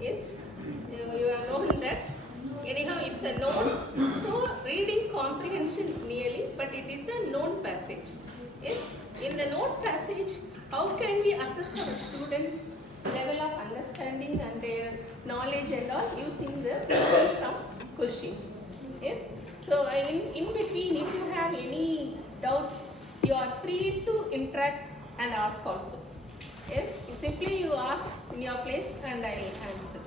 Yes, you have known that. Anyhow, it's a known, so reading comprehension nearly, but it is a known passage. Yes, in the known passage, how can we assess our students' level of understanding and their knowledge and all using the some questions. Yes, so in between, if you have any doubt, you are free to interact and ask also. Yes, simply you ask in your place and I will answer.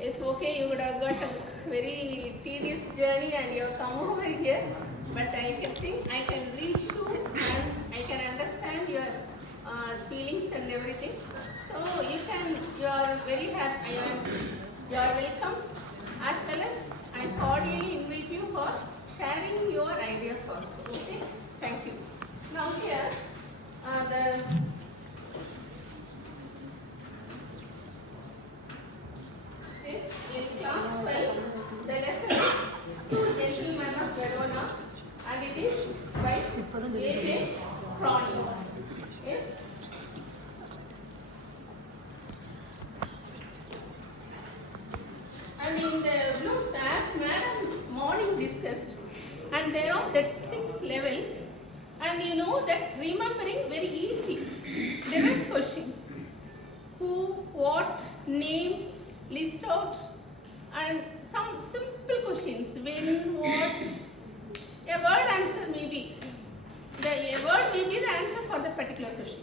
Yes, okay, you would have got a very tedious journey and you have come over here, but I can think I can reach you and I can understand your feelings and everything. So you are very happy, you are welcome, as well as I cordially invite you for sharing your ideas also. Okay, thank you. Now here, in class 12, the lesson is Two Gentlemen of Verona, and it is by A.J. Crowley. Yes. And in the Bloom's, as Madam Morning discussed, and there are that 6 levels, and you know that remembering very easy. Direct questions: who, what, name, list out, and some simple questions: when, what. A word answer may be a word may be the answer for the particular question.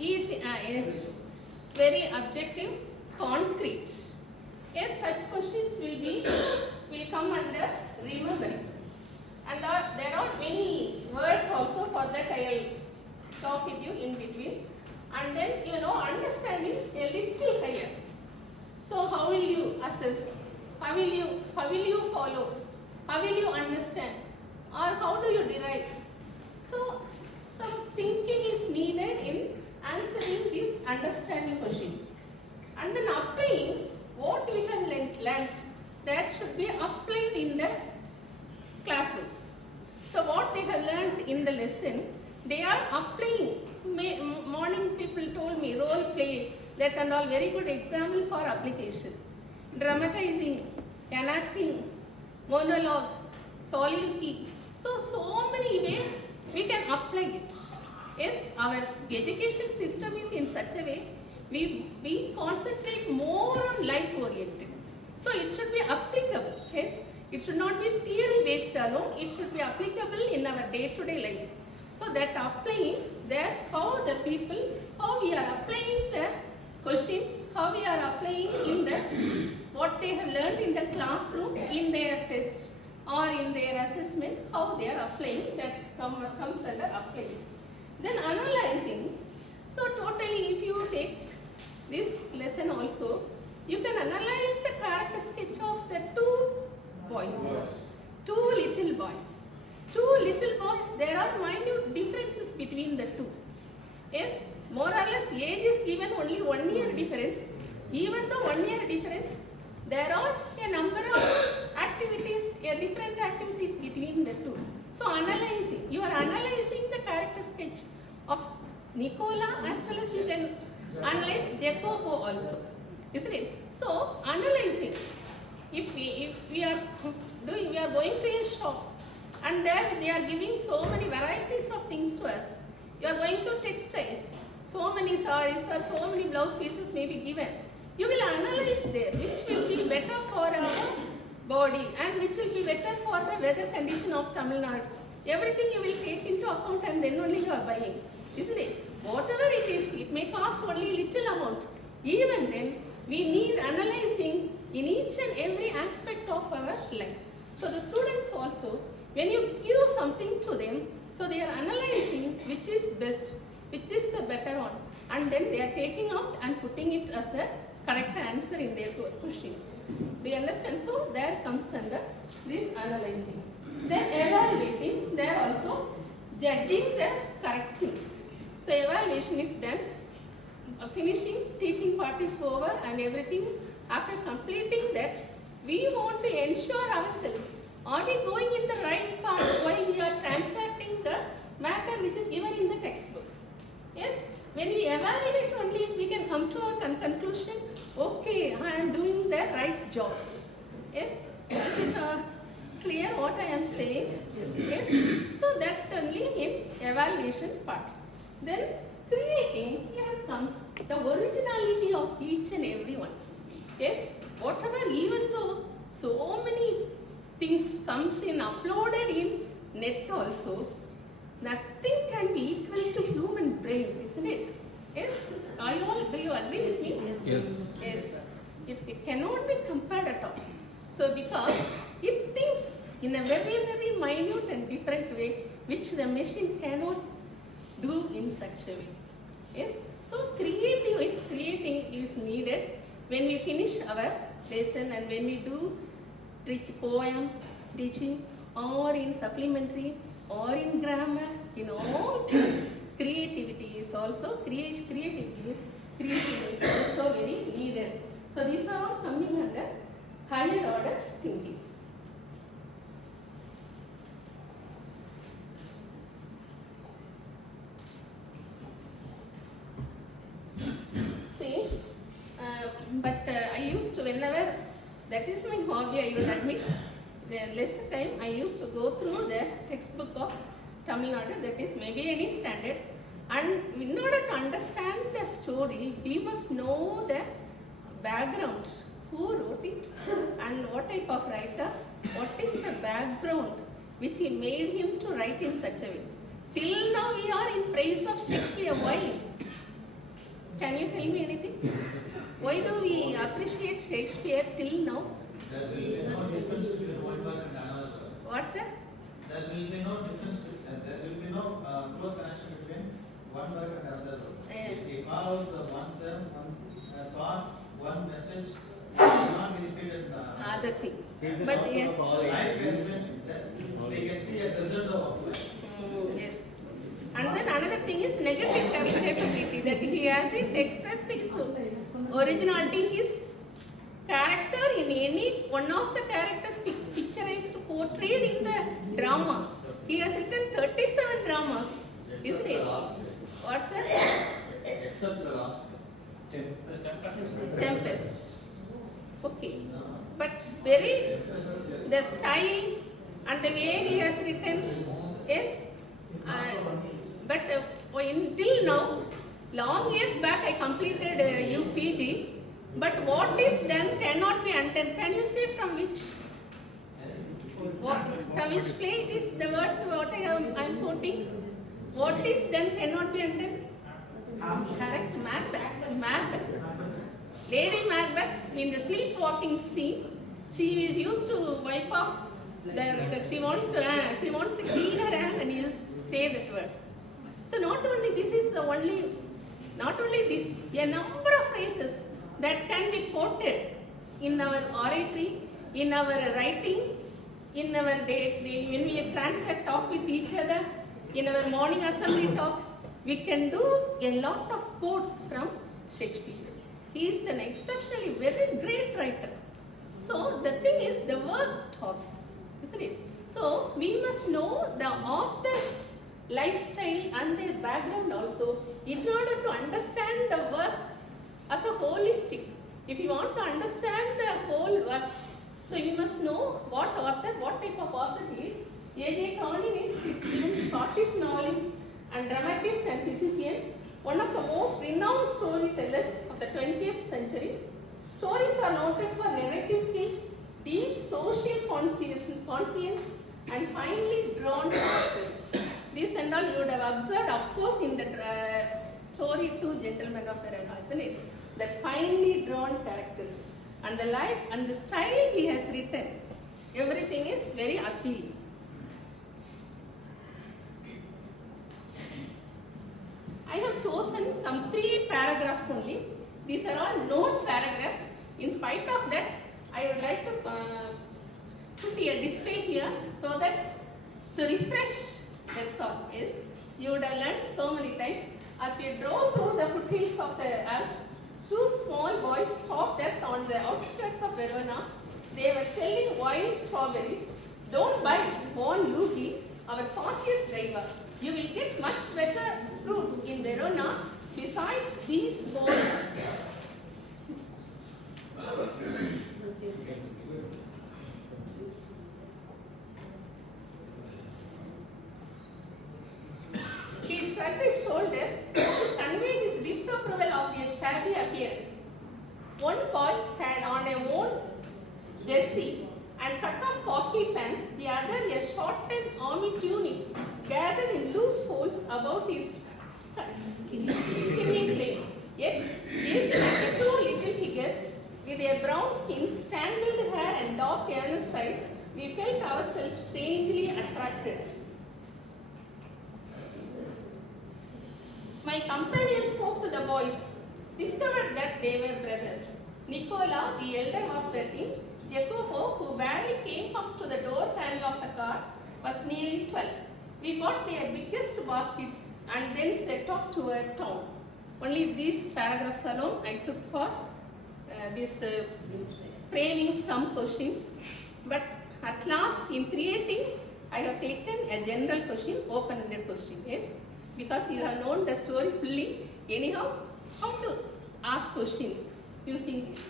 Easy, yes, very objective, concrete. Yes, such questions will come under remembering. And there are many words also. For that I will talk with you in between. And then understanding a little higher. So how will you assess? How will you follow? How will you understand? Or how do you derive? So some thinking is needed in answering these understanding questions. And then applying what we have learnt, that should be applied in the classroom. So what they have learnt in the lesson, they are applying. Morning people told me role play, that and all very good example for application. Dramatizing, enacting, monologue, soliloquy. So many ways we can apply it. Yes, our education system is in such a way, we concentrate more on life oriented. So it should be applicable. Yes, it should not be theory based alone, it should be applicable in our day-to-day life. So that applying that, how we are applying the questions, how we are applying in the what they have learned in the classroom, in their test or in their assessment, how they are applying, that comes under applying. Then analyzing. So totally, if you take this lesson also, you can analyze the character sketch of the two little boys. Two little boys, there are minute differences between the two. Yes, more or less age is given only 1 year difference. Even though 1 year difference, there are a number of activities, different activities between the two. So analyzing, you are analyzing the character sketch of Nicola, as well as you can analyze Jacopo also, isn't it? So analyzing, if we are going to a shop and there they are giving so many varieties of things to us. You are going to textiles, so many sarees or so many blouse pieces may be given. You will analyze there which will be better for our body and which will be better for the weather condition of Tamil Nadu. Everything you will take into account and then only you are buying, isn't it? Whatever it is, it may cost only little amount. Even then, we need analyzing in each and every aspect of our life. So the students also, when you give something to them, so they are analyzing which is best, which is the better one, and then they are taking out and putting it as the correct answer in their questions. Do you understand? So there comes under this analyzing. Then evaluating, there also judging the correct thing. So evaluation is done, finishing, teaching part is over and everything. After completing that, we want to ensure ourselves, are we going in the right path while we are transacting the matter which is given in the textbook? Yes, when we evaluate only, we can come to our conclusion, okay, okay, I am doing the right job. Yes? Is it clear what I am saying? Yes? So that only in evaluation part. Then creating, here comes the originality of each and every one. Yes? Whatever, even though so many things comes in uploaded in net also, nothing can be equal to human brain, isn't it? Yes? Do you agree with me? Yes. Yes. It cannot be compared at all. So because it thinks in a very, very minute and different way, which the machine cannot do in such a way. Yes? So creating is needed when we finish our lesson and when we do poem teaching or in supplementary or in grammar, in all things, creativity is also very needed. So these are all coming under higher order thinking. See, I used to, whenever, that is my hobby, I will admit, the lesson time I used to go through the textbook of Tamil Nadu, that is maybe any standard, and in order to understand the story, we must know the background, who wrote it and what type of writer, what is the background which made him to write in such a way. Till now we are in praise of Shakespeare. Why? Can you tell me anything? Why do we appreciate Shakespeare till now? There will be no difference between one work and another. What's that? There will be no difference between, there will be no close connection between one work and another work. If he follows the one term, one thought, one message, it will not be repeated in the Other thing. But But yes. life has been said, so you can see a result of life. Yes. And then another thing is negative capability, that he has it expressed his originality, his character in any one of the characters picturized, portrayed in the drama. He has written 37 dramas, isn't it? What's that? Except the last. Tempest. Okay. But the style and the way he has written, yes. But until now, long years back I completed UPG, but what is done cannot be undone. Can you say from which play it is, the words what I am quoting? What is done cannot be undone? Correct, Macbeth. Lady Macbeth, in the sleepwalking scene, she is used to wipe off she wants to clean her hand and say that words. So not only this, a number of phrases that can be quoted in our oratory, in our writing, in our day when we transact talk with each other, in our morning assembly talk, we can do a lot of quotes from Shakespeare. He is an exceptionally very great writer. So the thing is, the work talks, isn't it? So we must know the author's lifestyle and their background also in order to understand the work as a holistic. If you want to understand the whole work, so you must know what author, what type of author he is. A.J. Tolkien is Scottish novelist and dramatist and physician, one of the most renowned storytellers of the 20th century. Stories are noted for narrative skill, deep social conscience, and finely drawn characters. This and all you would have observed, of course, in the story Two Gentlemen of Verona, isn't it? That finely drawn characters and the life and the style he has written, everything is very appealing. I have chosen some 3 paragraphs only. These are all known paragraphs. In spite of that, I would like to put a display here so that to refresh, that's all. Yes, you would have learned so many times. As we drove through the foothills of the Alps, 2 small boys stopped us on the outskirts of Verona. They were selling wild strawberries. Don't buy, warned Luigi, our cautious driver. You will get much better fruit in Verona besides these boys. He shrugged his shoulders to convey his disapproval of their shabby appearance. One boy had on a worn jersey and cut-off hockey pants, the other a shortened army tunic gathered in loose folds about his skinny frame. Yet, these were two little figures with a brown skin, tangled hair and dark earnest eyes. We felt ourselves strangely attracted. My companion spoke to the boys, discovered that they were brothers. Nicola, the elder, was 13. Jacopo, who barely came up to the door handle of the car, was nearly 12. We got their biggest basket and then set off toward town. Only these paragraphs alone I took for framing some questions. But at last, in creating, I have taken a general question, open-ended question. Yes, because you have known the story fully. Anyhow, how to ask questions using this.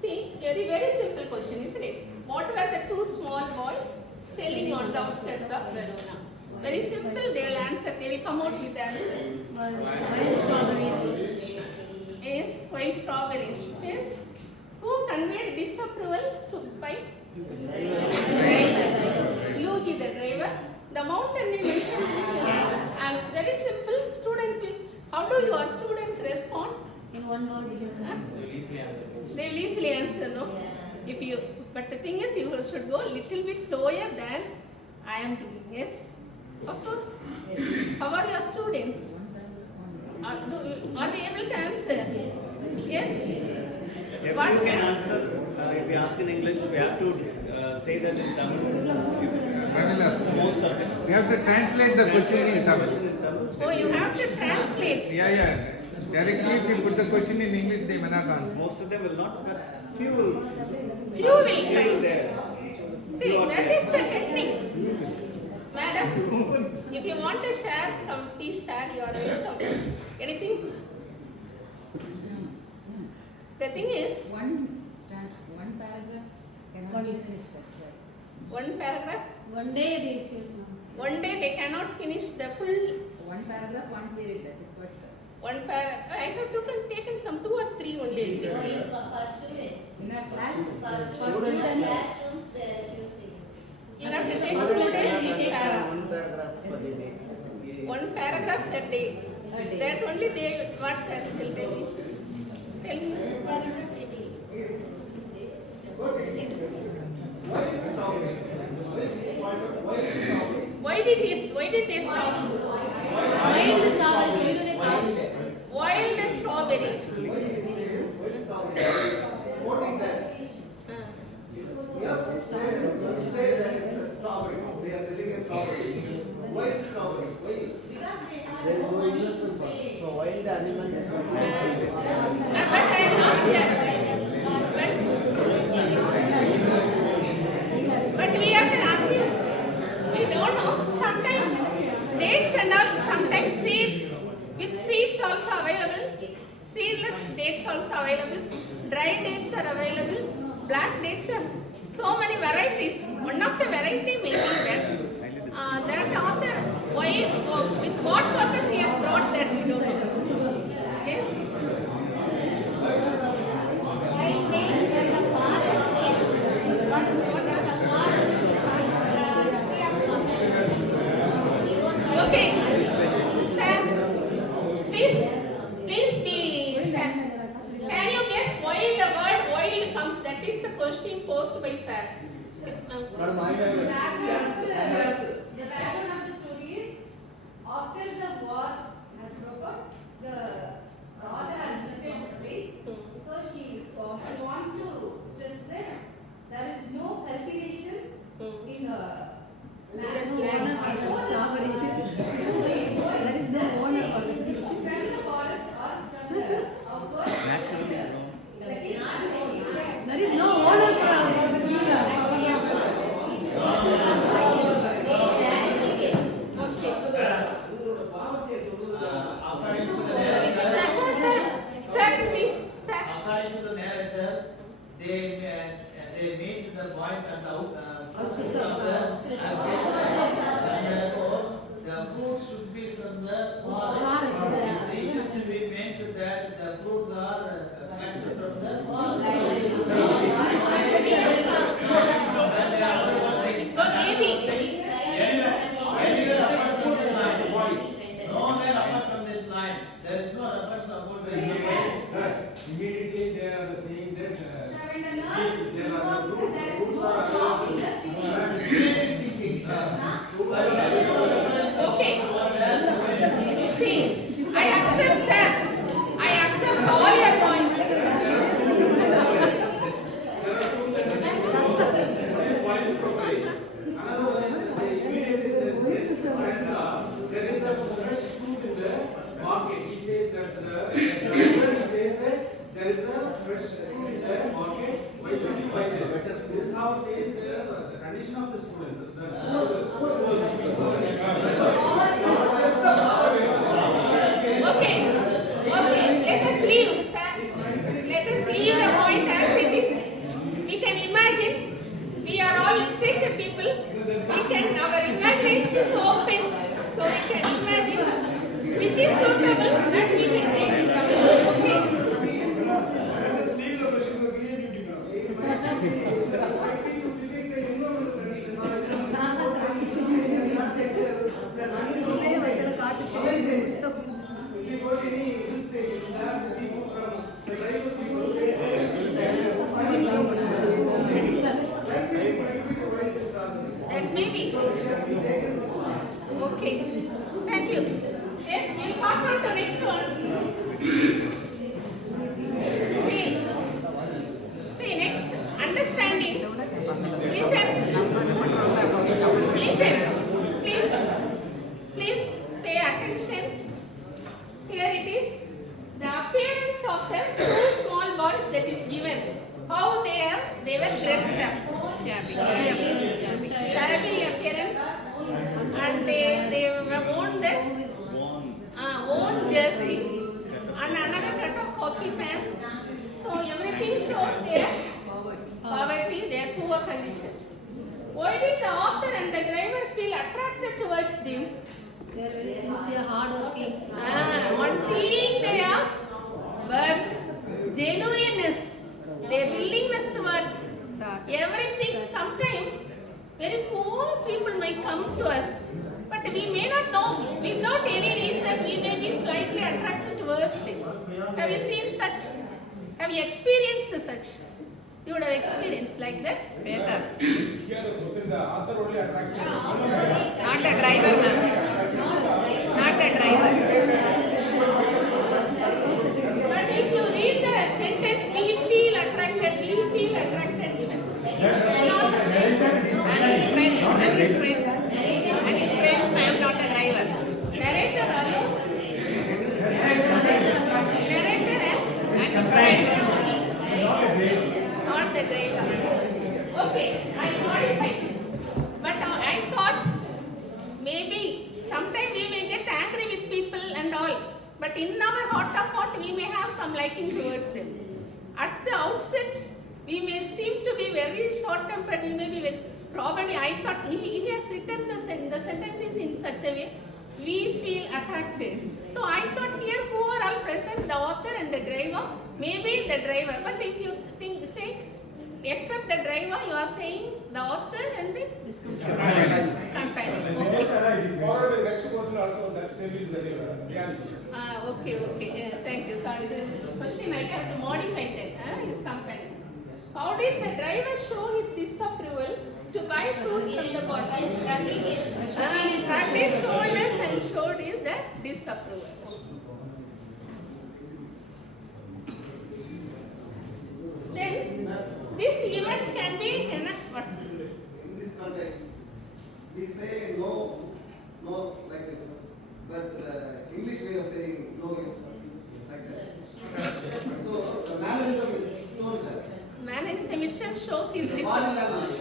See, very simple question, isn't it? What were the two small boys selling on the outskirts of Verona? Very simple, they will answer, they will come out with the answer. Yes, white strawberries. Yes. Who conveyed disapproval to by? Driver. Luigi the driver. The mountain name mentioned as very simple. Students will, how do your students respond? In one word. They will easily answer, no? If you, but the thing is, you should go a little bit slower than I am doing. Yes, of course. How are your students? Are they able to answer? Yes. What's the answer? If we ask in English, we have to say that in Tamil. Most of it. We have to translate the question in Tamil. Oh, you have to translate. Yeah. Directly, if you put the question in English, they may not answer. Most of them will not, but few will. Few will try. There. See, that is the technique. Madam, if you want to share, come, please share. You are welcome. Anything? The thing is, One paragraph cannot be finished. That's right. one paragraph, One day they should know. one day they cannot finish the full One paragraph, one period. That is what. one paragraph. I have taken some 2 or 3 only. In our class, You have to take 2 days each paragraph. One paragraph per day. One paragraph per day. That's only they what says. Tell me. Tell me. Why did they stop? Wild strawberries. Quoting that. Yes, say that it's a strawberry. They are selling a strawberry. Wild strawberry. Why? There is no investment for it. So while the animal is But I am not sure. But we have to assume. We don't know. Sometimes dates and all, sometimes seeds. With seeds also available. Seedless dates also available. Dry dates are available. Black dates are so many varieties. One of the variety may be that author, why, with what purpose he has brought that, we don't know. Yes? Okay. Sir, please be sure. Can you guess why the word oil comes? That is the question posed by sir. Madam, I have The background of the story is after the war has broke out, the author has visited the place. So she wants to stress that there is no cultivation in the land. So fruits of the the fruit should be from the forest. It used to be meant that the fruits are collected from the forest. Or maybe. Anywhere apart from this line, nowhere apart from this line, there is no reference about the Sir, immediately they are saying that So when the nurse informs that there is no job in the city, Okay. See, I accept, sir. I accept all your points. there are two sentences. One is from place. Another one is immediately there is a fresh fruit in the market. He says that he says that there is a fresh fruit in the market. Why should we buy this? This is how says the condition of the students. Okay. Let us leave, sir. Let us leave the point as it is. We can imagine. We are all literature people. Our imagination is open. So we can imagine which is suitable that we can take it up. Okay. That may be. Okay. Thank you. Yes, we'll pass on to next one. See, next, understanding. Listen. Please pay attention. Here it is. The appearance of the two small boys that is given. How they were dressed up. Shabby appearance. And they were worn that own jersey and another cut of khaki pant. So everything shows their poverty, their poor condition. Why did the author and the driver feel attracted towards them? They are very sincere, hardworking. On seeing their work, genuineness, their willingness to work, everything. Sometimes very poor people might come to us, but we may not know. Without any reason, we may be slightly attracted towards them. Have you seen such? Have you experienced such? You would have experienced like that? Better. Here the question, the author only attracts me. Not a driver, ma'am. Not a driver. But if you read the sentence, we feel attracted even. And his friend, I am not a driver. Narrator, are you? Narrator and his friend. Not the driver. Okay, I modified. But I thought maybe sometime we may get angry with people and all. But in our heart of heart, we may have some liking towards them. At the outset, we may seem to be very short-tempered. We may be very, probably I thought he has written the sentences in such a way we feel attracted. So I thought here who are all present, the author and the driver, maybe the driver. But if you say except the driver, you are saying the author and the companion. Or the next person also that tell is the reality. Okay. Thank you. Sorry, the question I have to modify that. His companion. How did the driver show his disapproval to buy fruits from the boy? Shrugging his shoulders and showed his the disapproval. Then this event can be what's In this context, we say no like this, but English way of saying no is like that. So the mannerism is shown there. mannerism itself shows his Body disapproval. language.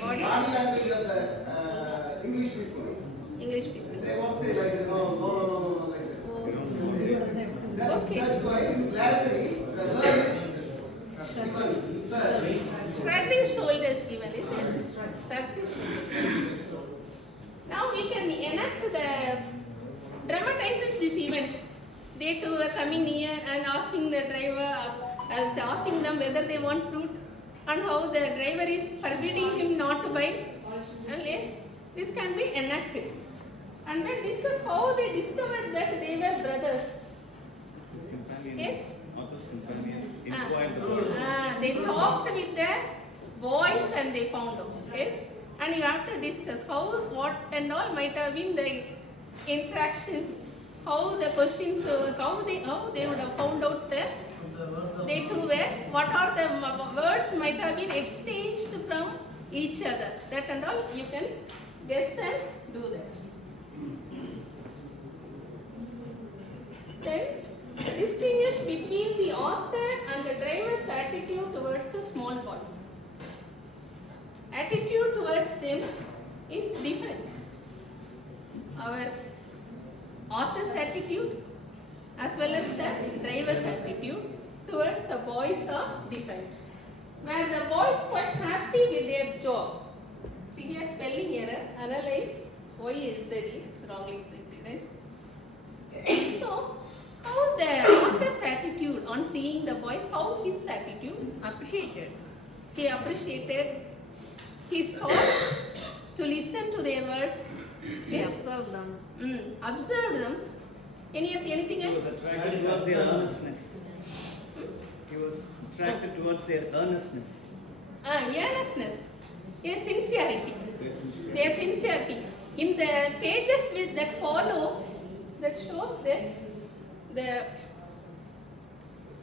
Body Body language of the English people. English people. They won't say like that, no, like that. Okay. That's why in Latin the word is given, sir. Shrugging shoulders given is it? abstract issues. Now we can enact the dramatizes this event. They two were coming near and asking the driver, asking them whether they want fruit, and how the driver is forbidding him not to buy. And yes, this can be enacted. And then discuss how they discovered that they were brothers. Yes? They talked with the boys and they found out. Yes? And you have to discuss how, what and all might have been the interaction, how the questions, how they would have found out that they two were, what are the words might have been exchanged from each other. That and all you can guess and do that. Then distinguish between the author and the driver's attitude towards the small boys. Attitude towards them is defense. Our author's attitude as well as the driver's attitude towards the boys are different. Where the boys quite happy with their job. See here spelling error, analyze, Y is the D, it's wrongly printed. Right? So, how the author's attitude on seeing the boys, how his attitude? Appreciated. He appreciated. He stopped to listen to their words. Yes. Observe them. Observe them. Anything He else? was attracted towards their earnestness. He was attracted towards their earnestness. Earnestness. Yes, sincerity. Their sincerity. In the pages that follow, that shows that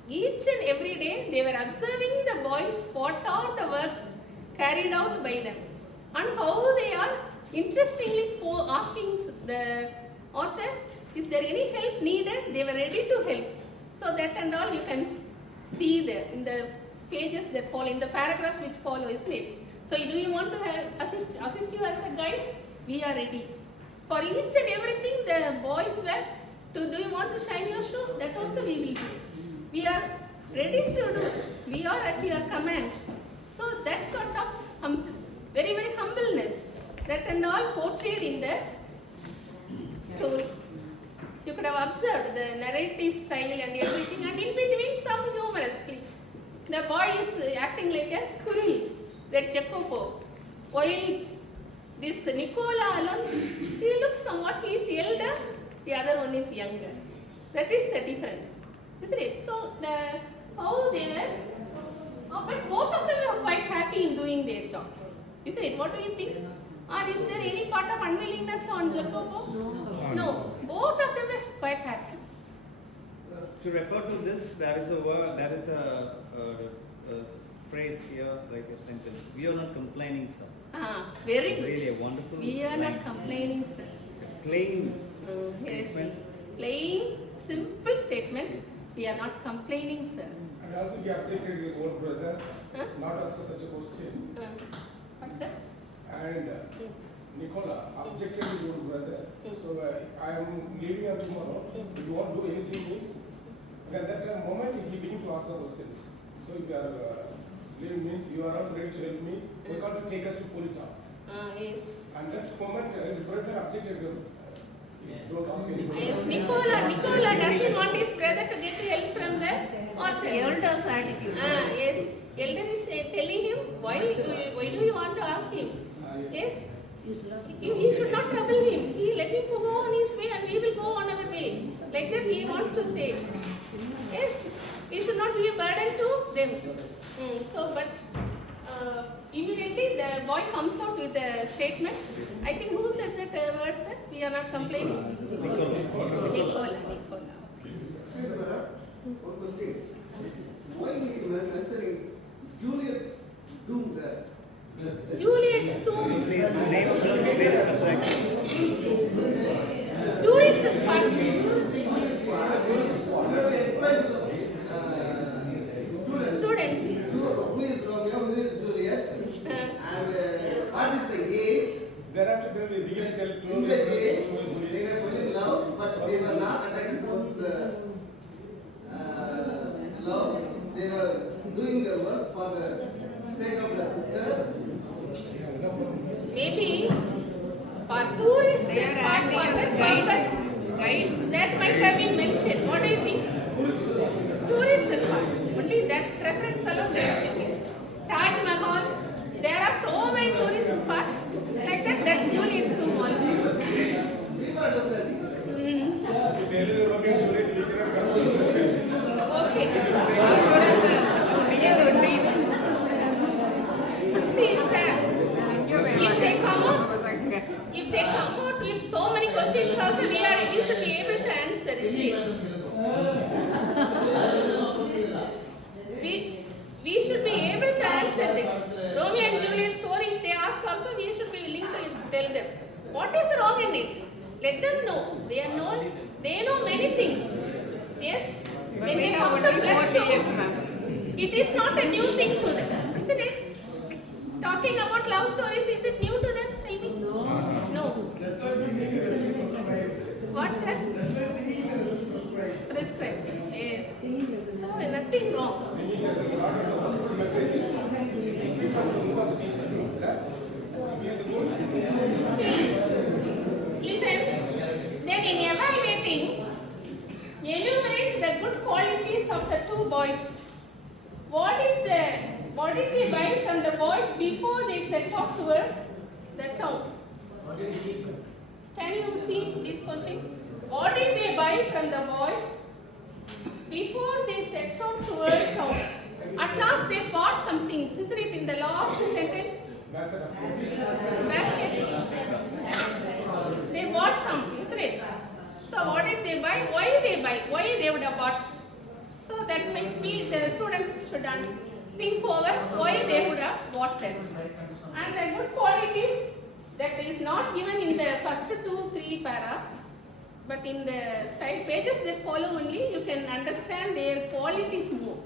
each and every day they were observing the boys, what are the works carried out by them, and how they are interestingly asking the author, is there any help needed? They were ready to help. So that and all you can see there in the pages that follow, in the paragraphs which follow, isn't it? So do you want to assist you as a guide? We are ready. For each and everything the boys were, do you want to shine your shoes? That also we will do. We are ready to do. We are at your command. So that sort of very, very humbleness, that and all portrayed in the story. You could have observed the narrative style and everything, and in between some humorously. The boy is acting like a squirrel, that Jacopo. While this Nicola alone, he looks somewhat, he is elder, the other one is younger. That is the difference. Isn't it? So, how they were, but both of them were quite happy in doing their job. Isn't it? What do you think? Or is there any part of unwillingness on Jacopo? No. Both of them were quite happy. To refer to this, there is a word, there is a phrase here, like a sentence. We are not complaining, sir. Very good. Really a wonderful. We are not complaining, sir. Plain Yes. statement. Plain, simple statement. We are not complaining, sir. And also he objected his own brother, Huh? not ask such a question. What's that? And Nicola objected his own brother. So I am leaving her tomorrow. If you want to do anything means. And at that moment he began to ask some questions. So if you are leaving means you are also ready to help me. Why can't you take us to police town? Yes. And that moment his brother objected him. Don't ask anybody. Yes, Nicola doesn't want his brother to get help from the author. Elder's attitude. Yes, elder is telling him, why do you want to ask him? Yes, he should not trouble him. He let him go on his way and we will go on our way. Like that he wants to say. Yes, we should not be a burden to them. But immediately the boy comes out with a statement. I think who said that word, sir? We are not complaining. Nicola. Excuse me, madam. One question. Why he mentioning Juliet Doom there? Juliet's tomb. The name of the place is attractive. Tourist spot. What will they explain to the students? Students. Who is Romeo, who is Juliet, and what is the age? Thereafter there will be real In the age, they were fully in love, but they were not attracted towards the love. They were doing their work for the sake of the sisters. Maybe for tourists, They are for acting as that a guide. purpose, Guide. that might have been mentioned. What do you think? Tourist spot. Only that reference alone they are taking. Taj Mahal. There are so many tourist spots. Like that, that Juliet's tomb also. People understand. Okay. Real or dream. See, sir. If they come out with so many questions also, we should be able to answer. We should be able to answer them. Romeo and Juliet story, if they ask also, we should be willing to tell them. What is wrong in it? Let them know. They know many things. Yes? But When we they have come to only plus 40 years, two, ma'am. it is not a new thing to them, isn't it? Talking about love stories, is it new to them? Tell me. No. What's that? Prescribed. Yes. So nothing wrong. See, listen. Then in evaluating, enumerate the good qualities of the two boys. What did they buy from the boys before they set off towards the town? Can you see this question? What did they buy from the boys before they set off towards town? At last they bought some things, isn't it? In the last sentence? Basket. They bought some, isn't it? So what did they buy? Why they buy? Why they would have bought? So that might be the students should think over why they would have bought that. And the good qualities that is not given in the first 2-3 para, but in the 5 pages that follow only, you can understand their qualities more.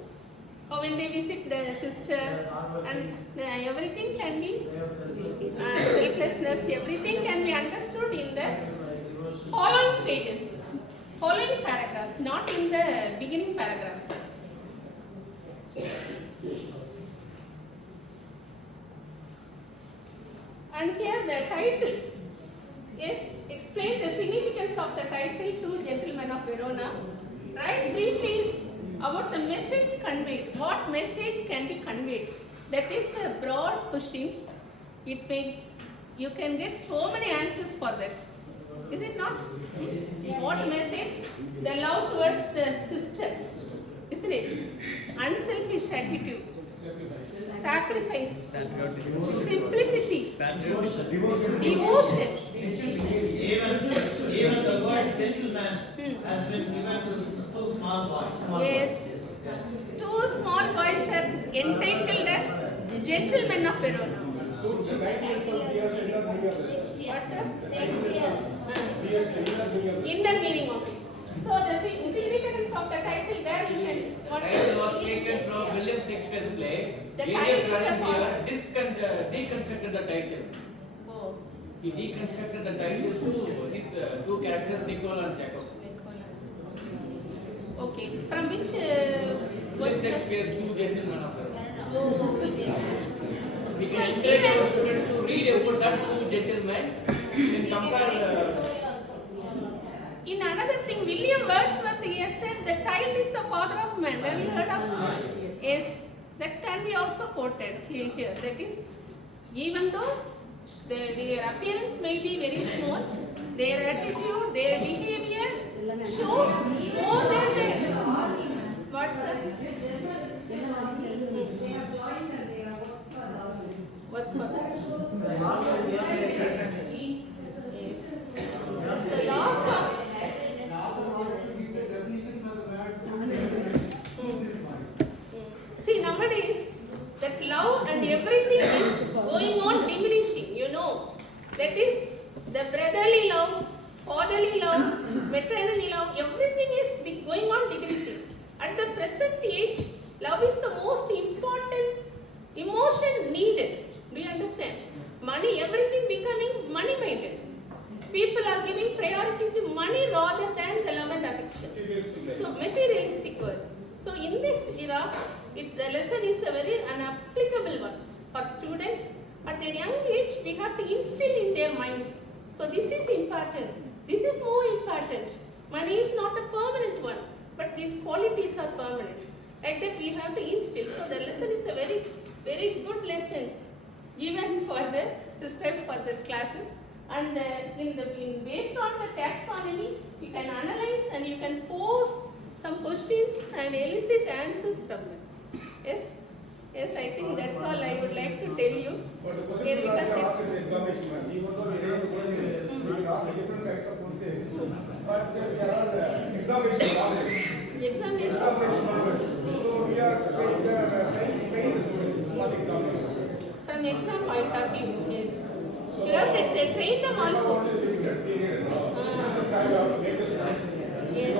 Or when they visit the sister, and everything can be selflessness, everything can be understood in the following pages, following paragraphs, not in the beginning paragraph. And here the title. Yes, explain the significance of the title to Gentlemen of Verona. Write briefly about the message conveyed. What message can be conveyed? That is a broad question. You can get so many answers for that. Is it not? What message? The love towards the sister. Isn't it? Unselfish attitude. Sacrifice. Simplicity. Devotion. Even the word gentleman has been given to 2 small boys. Yes. 2 small boys are entitled as Gentlemen of Verona. What's that? Inner meaning of it. So the significance of the title there you can. Title was taken from William Shakespeare's play. The William title is the Shakespeare deconstructed the title. Oh, He deconstructed the title to his 2 characters, Nicole and Jacob. okay. From which? William What's the? Shakespeare's 2 Gentlemen of Verona. Oh, William. We So can encourage even- our students to read about that 2 gentlemen and compare. In another thing, William Wordsworth has said the child is the father of man. Have you heard of that? Yes. That can be also quoted here. That is, even though their appearance may be very small, their attitude, their behavior shows more than their. What's that? They have joined and they are Work for that. Yes. So, lot of. See, nowadays, that love and everything is going on diminishing, you know. That is, the brotherly love, fatherly love, maternally love, everything is going on diminishing. At the present age, love is the most important emotion needed. Do you understand? Money, everything becoming money-minded. People are giving priority to money rather than the love and affection. So, materialistic word. So, in this era, the lesson is a very unapplicable one for students At their young age, we have to instill in their mind. So this is important. This is more important. Money is not a permanent one, but these qualities are permanent. Like that we have to instill. So the lesson is a very, very good lesson given for the prescribed for the classes. And based on the taxonomy, you can analyze and you can pose some questions and elicit answers from them. Yes? Yes, I think that's all I would like to tell you. But the question Here, is because not it's- asked in the examination, man. Even though we raise the question, we will ask different types of questions. But we are all examination knowledge. Examination. Examination knowledge. So we are trained the students, not examination. From exam point of view, yes. You have to train them also. Yes.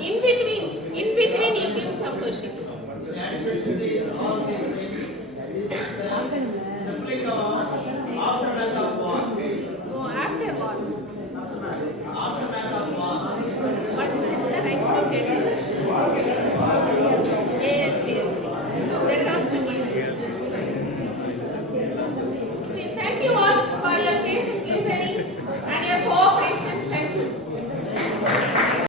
In between you give some questions. The addition is all these things is the replica of aftermath of war. Oh, after war. Aftermath of war. What is it, sir? I couldn't get it.